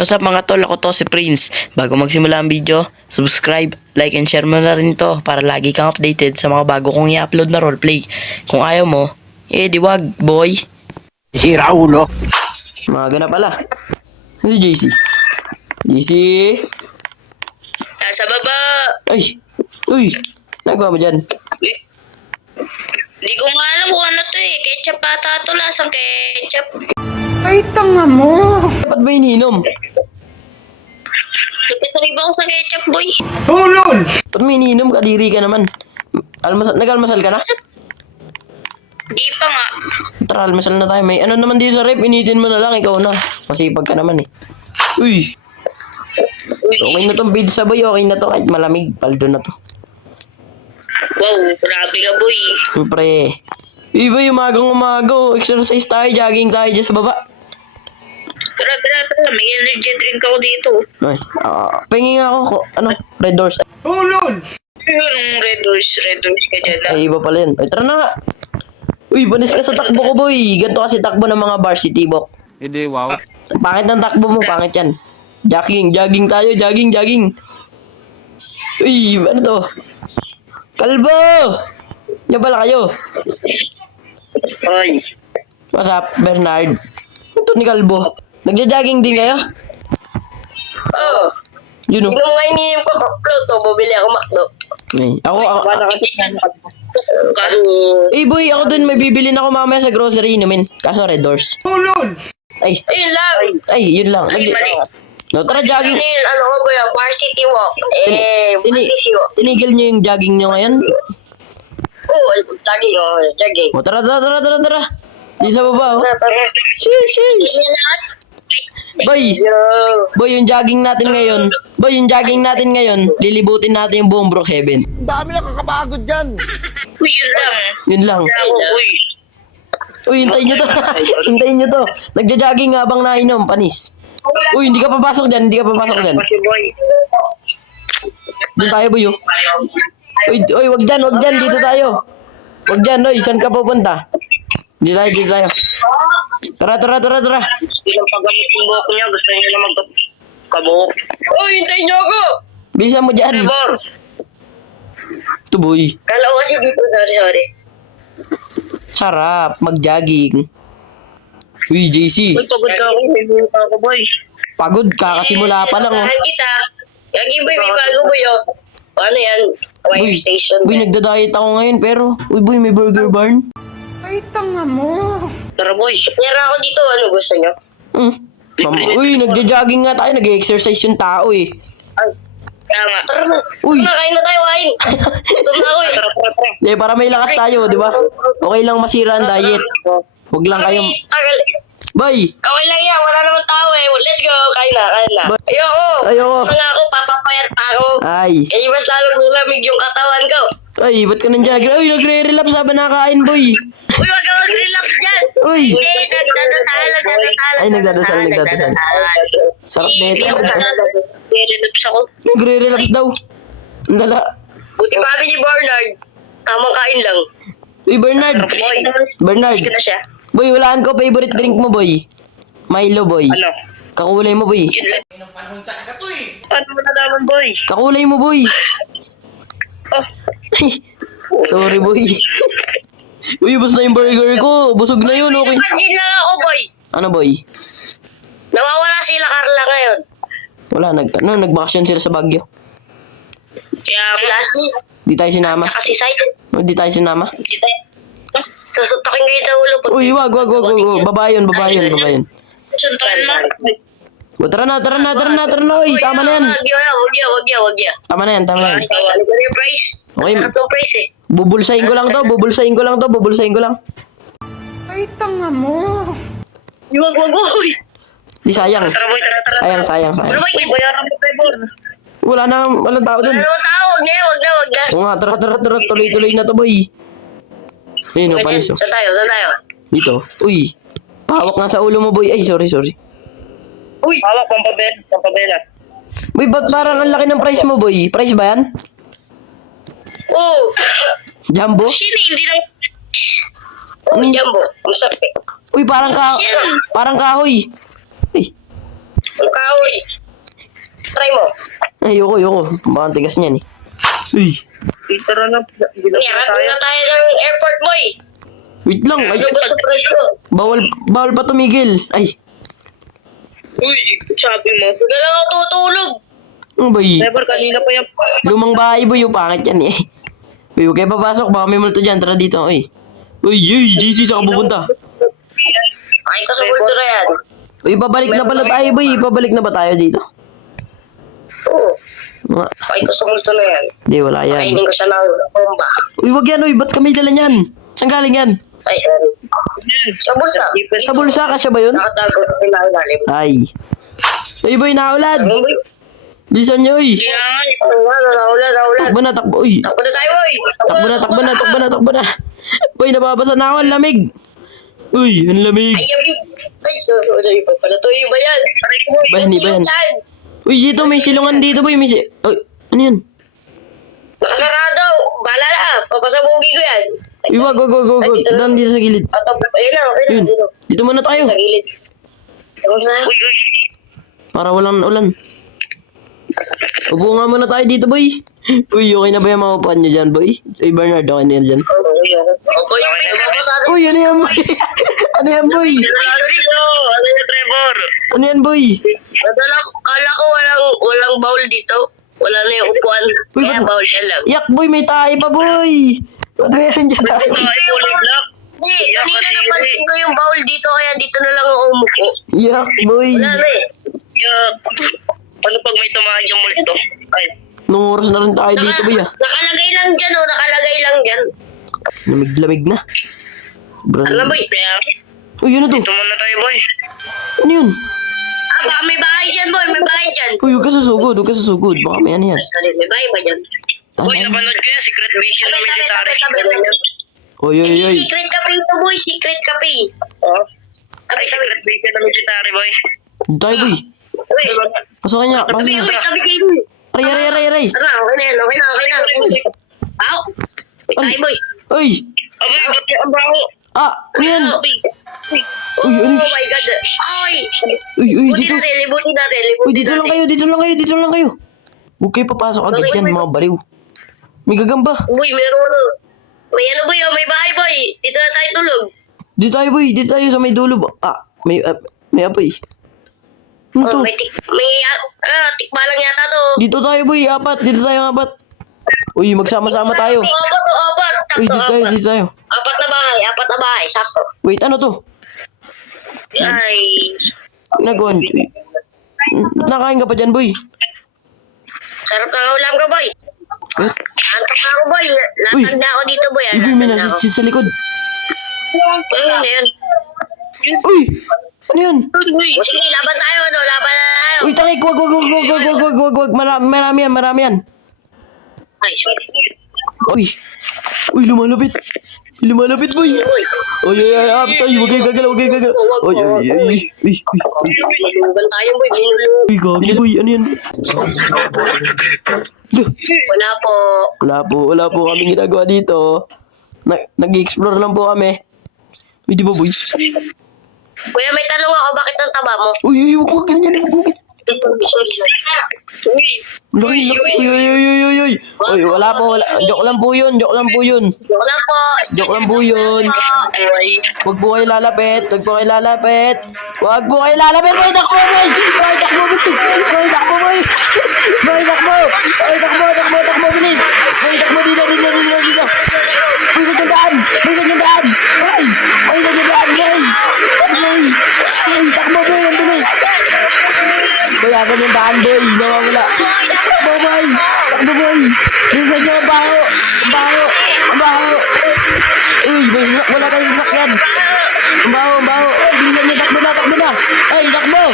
What's up mga tol, ako to si Prince. Bago magsimula ang video, subscribe, like and share mo na rin ito para lagi kang updated sa mga bago kong i-upload na roleplay. Kung ayaw mo, di wag, boy. Sira ulo. Maga na pala. Ano si JC? JC? Nasa baba. Ay! Uy! Nagawa mo dyan? Hindi ko nga alam kung ano to eh. Ketchup ata to, lasang ketchup. Ay, tanga mo! Ba't ba ininom? Napitrib ako sa ketchup, boy. Ba't may ininom? Kadiri ka naman. Nag-almasal ka na? Di pa nga. Tara, almasal na tayo. May ano naman dito sa rep, initin mo na lang, ikaw na. Masipag ka naman eh. Uy! Okay na tong pizza boy, okay na to kahit malamig. Paldo na to. Wow, grabe ka, boy. Siyempre. Iba yung umagang-umaga. Exercise tayo, jogging tayo dyan sa baba. Tara. May energy drink ako dito. Ay, pingin nga ako. Ano? Red Doors. Yung red horse ka dyan. Ay, iba pala yun. Ay, tara na nga. Uy, banis ka sa takbo ko, boy. Ganito kasi takbo ng mga varsity bok. Hindi, wow. Pangit ng takbo mo, pangit yan. Jogging tayo, jogging. Uy, ano to? Kalbo! Yan pala kayo. Ay. What's up, Bernard? Ito ni Kalbo. Nagja-jogging din kayo? Oh. Yun o. Hindi mo nga ininim ko upload to. Bumili ako McDo. Ay, ako. Kami. Eh boy, ako din may bibili na ako mamaya sa grocery inumin. Kaso Red Doors. Ay, Ayun lang. yun lang. Ay, mali. No, tara jogging. Ano ko ba yung varsity walk? Varsity walk. Tinigil niyo yung jogging niyo ngayon? Oo, jogging. O, tara. Di sa baba, oh. Tara. Sheesh. Boy, yung jogging natin ngayon, lilibutin natin yung buong Brookhaven. Dami na kakapagod dyan. Uy, yun lang. Yun lang. Uy. Uy, hintayin nyo to. Nagja-jogging habang nainom, panis. Uy, hindi ka papasok dyan. Kasi boy. Doon tayo, boy, oh. Uy, wag dyan, dito tayo. Wag dyan, oy, saan ka pupunta? Dito tayo. Tara. Bilang paggamit yung buhok niya, gusto niya na magkabuhok. Uy, hintayin niyo ako! Bilisan mo dyan. Trevor! Ito, boy. Kala ko kasi dito, sorry. Sarap, mag-jogging. Uy, JC. Uy, pagod ka ako, may buhok ako, boy. Pagod ka, kasimula pa lang, oh. Samahan kita. Yagi, boy, may bago, boy, oh. Ano yan? Wire station. Boy, nagda-diet ako ngayon, pero, uy, boy, may burger barn. Ay, tanga mo! Tara, boy. Tira ako dito, ano gusto niyo? Uy, nagja-jogging nga tayo, nag-exercise yung tao, eh. Ay, kaya nga. Tara na. Uy. Tara na, kain na tayo, kain. Ito na ako, eh. Tara. Di, para may lakas tayo, di ba? Okay lang masira ang diet. Huwag lang kayong... Boy! Okay lang yan, wala naman tao eh. Let's go, kain na. Ayoko. Ano nga ako, papapayat pa ako. Ay! Kasi mas lalong lulamig yung katawan ko. Ay, ba't ka nandiyan? Uy, nagre-relapse habang nakakain, boy! Uy, wag ka mag-relax dyan. Uy! Hindi, nagdadasal. Ay, nagdadasal. Sarap na Hindi ito. ako nagre-relax ako. Nagre-relapse daw. Ang lala. Buti pa kami ni Bernard. Tamang kain lang. Uy, Bernard! Bernard! Miss ko na siya. Boy, walaan ko favorite drink mo, boy. Milo, boy. Ano? Kakulay mo, boy. Yun lang. Paano mo na naman, boy? Kakulay mo, boy. Oh, Sorry, boy. Uy, basta yung burger ko. Busog na yun, okay. Napansin lang ako, boy. Ano, boy? Nawawala sila Carla ngayon. Wala, nagbakasyon sila sa Baguio. Kaya nga. Di tayo sinama. Tsaka si Sai. Di tayo sinama. Susuntokin kayo sa ulo. Uy, wag. Babae yun. Suntokin mo. O, tara na, uy. Tama na yan. Wag ya. Tama na yan. Ano ba yung price? Okay. Sarap ng price eh. Bubulsahin ko lang to. Ay, tanga mo! Wag. Uy. Di sayang. Tara boy, tara. Sayang. Ano ba yung bayaran mo, Trevor? Walang tao dun. Ano naman tao? Wag na. O nga, tara. Tuloy na to, boy. Ayun, o, panis, o. Saan tayo? Dito. Uy. Pahawak nga sa ulo mo, boy. Ay, sorry. Uy. Hawak, pampabela. Boy, ba't parang ang laki ng price mo, boy? Price ba yan? Oh. Jumbo? Hindi lang. Oh, Jumbo. Ang sarap eh. Uy, parang kahoy. Uy. Ang kahoy. try mo. Ayoko. Baka tigas niyan eh. Uy, Tara na. Niyarap na tayo ng airport, boy. wait lang. Ay, Ano gusto presko? bawal pa tumigil. Ay, Uy, sabi mo. Doon lang ako tutulog. ano ba yun? Never, kanina pa yan. Lumang bahay boy, yung pangit yan eh. Uy, huwag kayo papasok, baka may multo dyan. Tara dito, uy. Uy, JC, saan ka pupunta? Ay, ko sa kultura yan. Uy, babalik na pala tayo boy. Babalik na ba tayo dito? Oo. Mga, Ay, ko sa kultura na yan. di, wala yan. Kainin ko siya ng bomba. Uy, wag yan, uy. Ba't kami dala niyan? Saan galing yan? Ay, sa bulsa. Sa bulsa ka siya ba yun? Nakatago sa pinakalalim. Ay. Uy, boy, naulad. Ano, boy? Bilisan niyo, uy. Naulan. Takbo na, takbo, uy. Takbo na tayo, boy. Takbo na. Boy, nababasa na ako, ang lamig. Uy, ang lamig. Ay, yabi. Ay, sorry. Pagpalatuloy ba yan? Ba, hindi ba yan? Uy, dito, may silungan dito, boy. Uy, ano yan? Nakasarado. Bahala na. Papasabugi ko yan. Uy, wag. Dan dito sa gilid. Ayun na, okay na. Yun. Dito. Dito muna tayo. Sa gilid. Tapos na. Para walang ulan. Upo nga muna tayo dito, boy. Uy, okay na ba yung mga upuan niyo dyan, boy? Uy, Bernard, okay na yan dyan. Okay, pinapasado. Uy, ano yan, boy? Ano yan, boy? Ano yung Trevor? Ano yan, boy? Kala ko walang bowl dito. Wala na yung upuan. Uy, Kaya ba't- bowl na lang. Yak, boy, may tayo pa, boy. Ano yan dyan? Hindi, kanina napansin ko yung bowl dito, kaya dito na lang ako umupo. Yak, boy. Wala na eh. Ano pag may tumahan yung multo? Ay, Nung oras na rin tayo dito, boy, ah. Nakalagay lang dyan, oh. Nakalagay lang dyan. Lamig na. Bro. Ano boy? Uy, ano to? ito muna tayo, boy. Ano yun? Baka may bahay dyan, boy. May bahay dyan. Uy, huwag ka susugod. Baka may ano yan. Ay, sorry. May bahay ba dyan? Boy, Tanan. napanood ko yan, Secret Mission ng military. Uy. Secret cafe ito, boy. Secret cafe. Oh? Ay, Secret Mission ng military, boy. Tayo, boy. Uy, Pasok niya. tabi, uy, tabi kayo. Aray. Tara, okay na yan. Okay na. Pao. Uy, tayo, boy. Uy. Abay, ba't yung ang baho? Ano yan? Uy. Uy, ano? Oh my God. Ay. Uy, Libutin dito. natin. Uy, dito lang kayo. Huwag kayo papasok agad Bakit? dyan, mga baliw. May gagamba. Boy, meron ano. May ano, boy. Oh, may bahay, boy. Dito na tayo tulog. Dito tayo, boy. Dito tayo sa may dulo. May apoy. Ano to? Oh, may tikbalang yata to. Dito tayo, boy. Dito tayo, apat. Uy, magsama-sama tayo. Apat. Uy, Sakto, dito tayo. Apat na bahay. Sakto. Wait, ano to? Ay. Nagawan. Nakain ka pa dyan, boy. Sarap ng ulam ko, boy. Eh? Antok na ako, boy. Uy. Latag na ako dito, boy. Uy, boy, may Latag na ako. nasisit sa likod. Ayun na yun. Uy! Ano yun? O sige, laban tayo, no? Laban na tayo. Uy, takik! Wag. Marami yan. Ay, sorry. Uy, lumalapit, boy. Uy. Ay, abs, ay, wag kayo gagalaw. Uy. Malugan tayo, boy. Minulu. Uy, gagi, boy, ano yan? Wala po kaming ginagawa dito. Nag-explore lang po kami. Uy, di ba, boy? Kuya, may tanong ako. Bakit ang taba mo? Uy, wag ganyan. Uy, wala po. Joke lang po yun. Joke lang po. Joke lang po yun. Wag po kayo lalapit. Boy, takbo, boy. Takbo, bilis. Boy, takbo dito. Boy, sa gandaan. Boy, sa gandaan, boy. Boy, takbo, boy, ang bilis. Boy, akin yung daan, boy. Nawawala. Takbo, boy. Bilisan nyo, ang baho. Uy, wala tayong sasakyan. Ang baho. Ay, bilisan nyo, takbo na. Ay, takbo.